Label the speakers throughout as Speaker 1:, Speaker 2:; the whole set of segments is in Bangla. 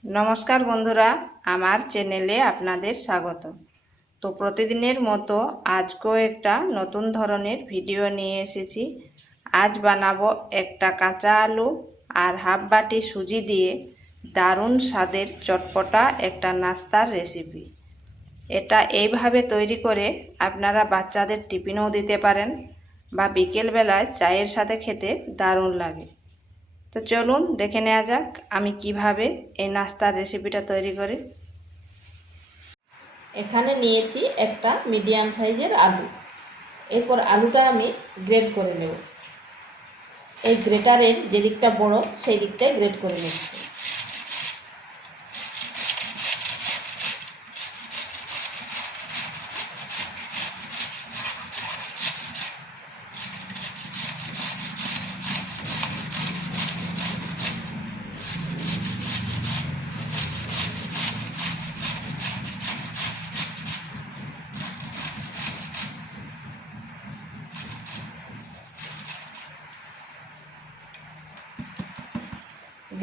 Speaker 1: নমস্কার বন্ধুরা, আমার চ্যানেলে আপনাদের স্বাগত। তো প্রতিদিনের মতো আজকেও একটা নতুন ধরনের ভিডিও নিয়ে এসেছি। আজ বানাবো একটা কাঁচা আলু আর হাফ বাটি সুজি দিয়ে দারুণ স্বাদের চটপটা একটা নাস্তার রেসিপি। এটা এইভাবে তৈরি করে আপনারা বাচ্চাদের টিফিনও দিতে পারেন বা বিকেলবেলায় চায়ের সাথে খেতে দারুণ লাগে। তো চলুন দেখে নেওয়া যাক আমি কীভাবে এই নাস্তার রেসিপিটা তৈরি করি।
Speaker 2: এখানে নিয়েছি একটা মিডিয়াম সাইজের আলু। এরপর আলুটা আমি গ্রেড করে নেব। এই গ্রেটারের যে দিকটা বড়, সেই দিকটাই গ্রেড করে নিচ্ছি।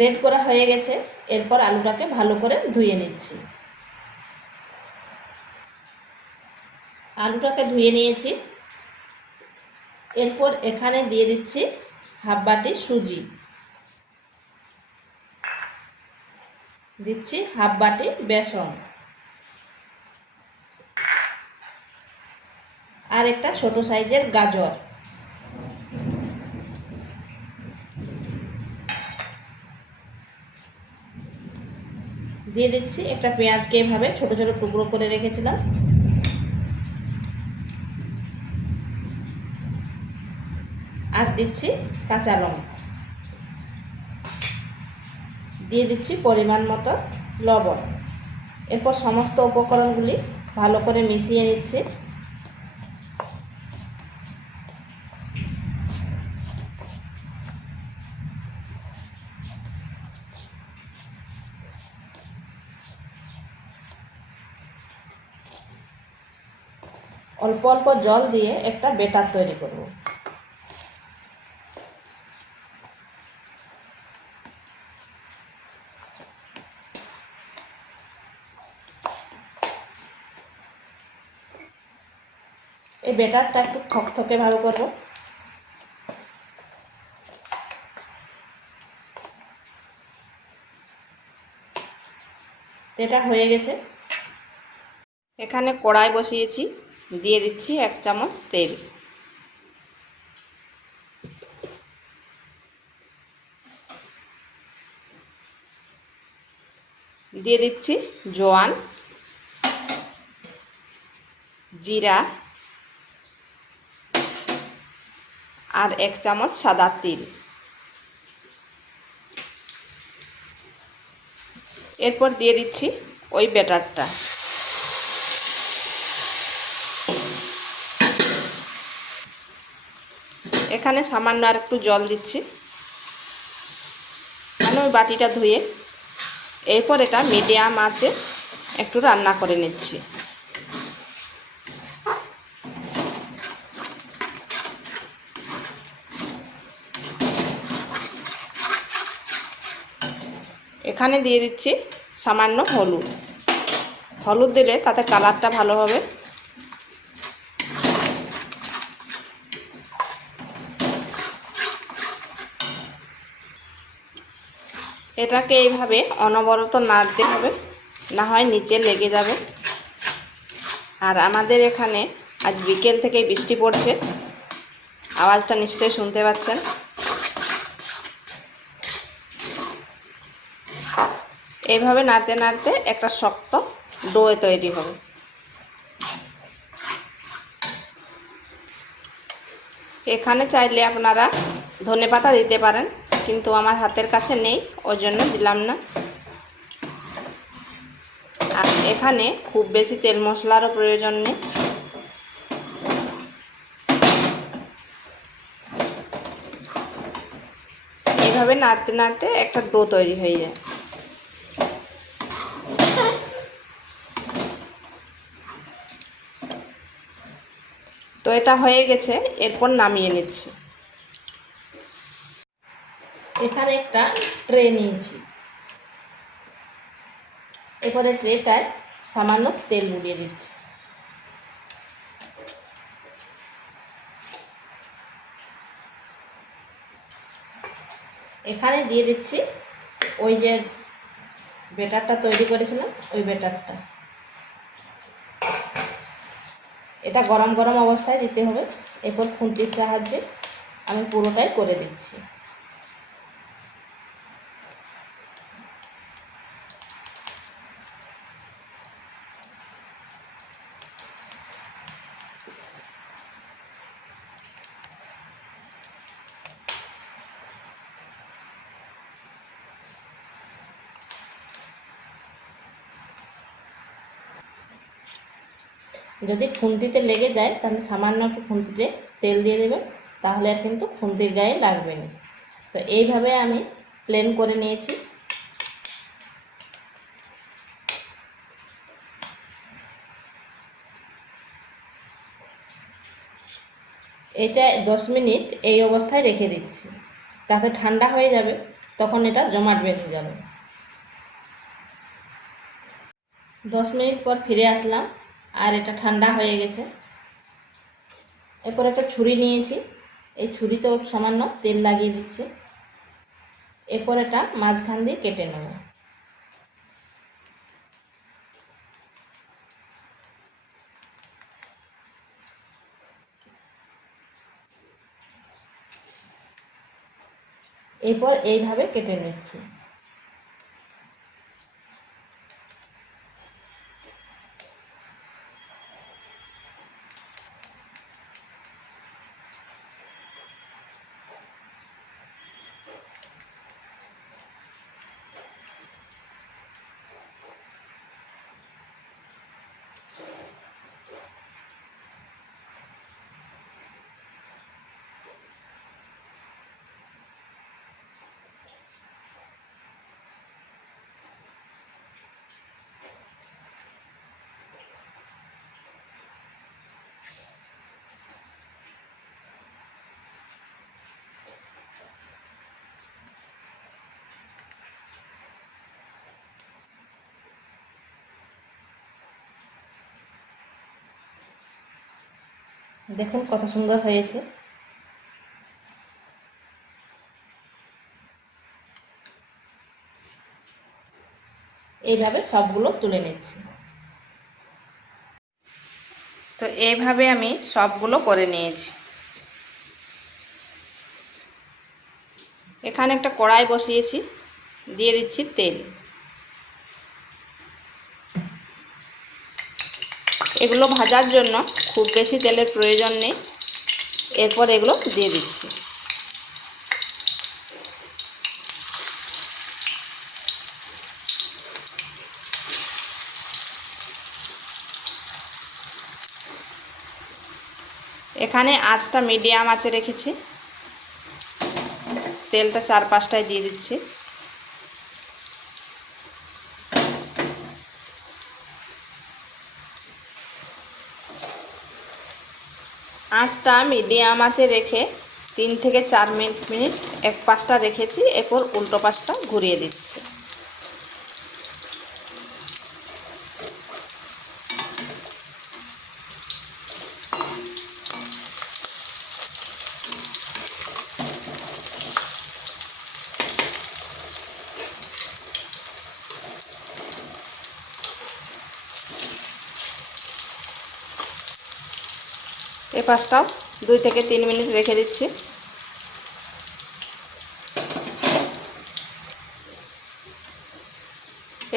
Speaker 2: গ্রেড করা হয়ে গেছে। এরপর আলুটাকে ভালো করে ধুয়ে নিচ্ছি। আলুটাকে ধুয়ে নিয়েছি। এরপর এখানে দিয়ে দিচ্ছি হাফ বাটি সুজি। দিচ্ছি হাফ বাটি বেসন। আর একটা ছোট সাইজের গাজর। দিয়ে দিচ্ছি। একটা পেঁয়াজকে এভাবে ছোটো ছোটো টুকরো করে রেখেছিলাম। আর দিচ্ছি কাঁচা লঙ্কা। দিয়ে দিচ্ছি পরিমাণ মতো লবণ। এরপর সমস্ত উপকরণগুলি ভালো করে মিশিয়ে নিচ্ছি। অল্প অল্প জল দিয়ে একটা বেটার তৈরি করব। এই বেটারটা একটু থকথকে ভালো করব। এটা হয়ে গেছে।
Speaker 1: এখানে কড়াই বসিয়েছি। দিয়ে দিচ্ছি এক চামচ তেল। দিয়ে দিচ্ছি জোয়ান, জিরা আর এক চামচ সাদা তিল। এরপর দিয়ে দিচ্ছি ওই ব্যাটারটা। এখানে সামান্য আর একটু জল দিচ্ছি। মানে ওই বাটিটা ধুয়ে এরপর এটা মিডিয়াম আছে, একটু রান্না করে নিচ্ছি। এখানে দিয়ে দিচ্ছি সামান্য হলুদ। হলুদ দিলে তাতে কালারটা ভালো হবে। এটাকে এইভাবে অনবরত নাড়তে হবে, না হয় নিচে লেগে যাবে। আর আমাদের এখানে আজ বিকেল থেকে বৃষ্টি পড়ছে। আওয়াজটা নিশ্চয়ই শুনতে পাচ্ছেন। এইভাবে নাড়তে নাড়তে একটা শক্ত ডোয়ে তৈরি হবে। এখানে চাইলে আপনারা ধনে পাতা দিতে পারেন। কিন্তু আমার হাতের কাছে নেই ওই জন্য দিলাম না। আর এখানে খুব বেশি তেল মশলারও প্রয়োজন নেই। এইভাবে নাড়তে নাড়তে একটা ডো তৈরি হয়ে যায়। তো এটা হয়ে গেছে, এরপর নামিয়ে নিচ্ছি।
Speaker 2: এখানে একটা ট্রে নিয়েছি। এরপরে ট্রেটায় সামান্য তেল মুড়িয়ে দিচ্ছি। এখানে দিয়ে দিচ্ছি ওই যে বেটারটা তৈরি করেছিলাম, ওই বেটারটা। এটা গরম গরম অবস্থায় দিতে হবে। এরপর খুন্তির সাহায্যে আমি পুরোটাই করে দিচ্ছি। যদি খুন্তিতে লেগে যায়, তাহলে সামান্য একটু খুন্তিতে তেল দিয়ে দেবেন, তাহলে আর কিন্তু খুন্তির গায়ে লাগবে না। তো এইভাবে আমি প্লেন করে নিয়েছি। এটা দশ মিনিট এই অবস্থায় রেখে দিচ্ছি। তাতে ঠান্ডা হয়ে যাবে, তখন এটা জমাট বেঁধে যাবে। দশ মিনিট পর ফিরে আসলাম। আর এটা ঠান্ডা হয়ে গেছে। এরপর একটা ছুরি নিয়েছি। এই ছুরিতেও সামান্য তেল লাগিয়ে দিচ্ছি। এরপর এটা মাঝখান দিয়ে কেটে নেব। এরপর এইভাবে কেটে নিচ্ছি। দেখুন কত সুন্দর হয়েছে। এইভাবে সবগুলো তুলে নিচ্ছি।
Speaker 1: তো এইভাবে আমি সবগুলো করে নিয়েছি। এখানে একটা কড়াই বসিয়েছি, দিয়ে দিচ্ছি তেল। এগুলো ভাজার জন্য খুব বেশি তেলের প্রয়োজন নেই। এরপর এগুলো দিয়ে দিচ্ছি। এখানে আঁচটা মিডিয়াম আঁচে রেখেছি। তেলটা চার পাঁচটায় দিয়ে দিচ্ছি। আঁচটা মিডিয়াম আঁচে রেখে তিন থেকে চার মিনিট মিনিট এক পাশটা রেখেছি, এরপর উল্টো পাশটা ঘুরিয়ে দিচ্ছি। এই পাশটাও দুই থেকে তিন মিনিট রেখে দিচ্ছি।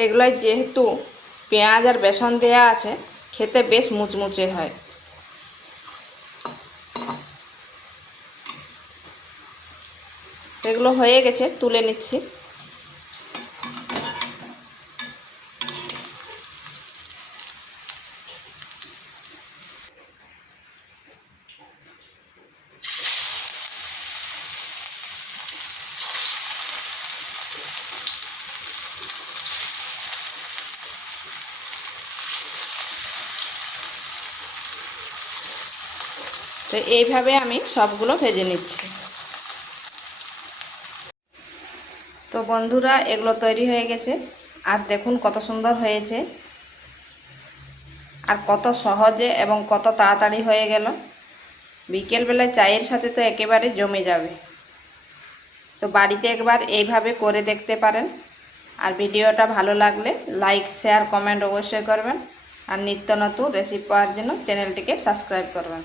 Speaker 1: এগুলোয় যেহেতু পেঁয়াজ আর বেসন দেওয়া আছে, খেতে বেশ মুচমুচে হয়। এগুলো হয়ে গেছে, তুলে নিচ্ছি। তো এইভাবে আমি সবগুলো ভেজে নিচ্ছি। তো বন্ধুরা, এগুলো তৈরি হয়ে গেছে। আর দেখুন কত সুন্দর হয়েছে। আর কত সহজে এবং কত তাড়াতাড়ি হয়ে গেল। বিকেলবেলায় চায়ের সাথে তো একেবারে জমে যাবে। তো বাড়িতে একবার এইভাবে করে দেখতে পারেন। আর ভিডিওটা ভালো লাগলে লাইক, শেয়ার, কমেন্ট অবশ্যই করবেন। আর নিত্য নতুন রেসিপি পাওয়ার জন্য চ্যানেলটিকে সাবস্ক্রাইব করবেন।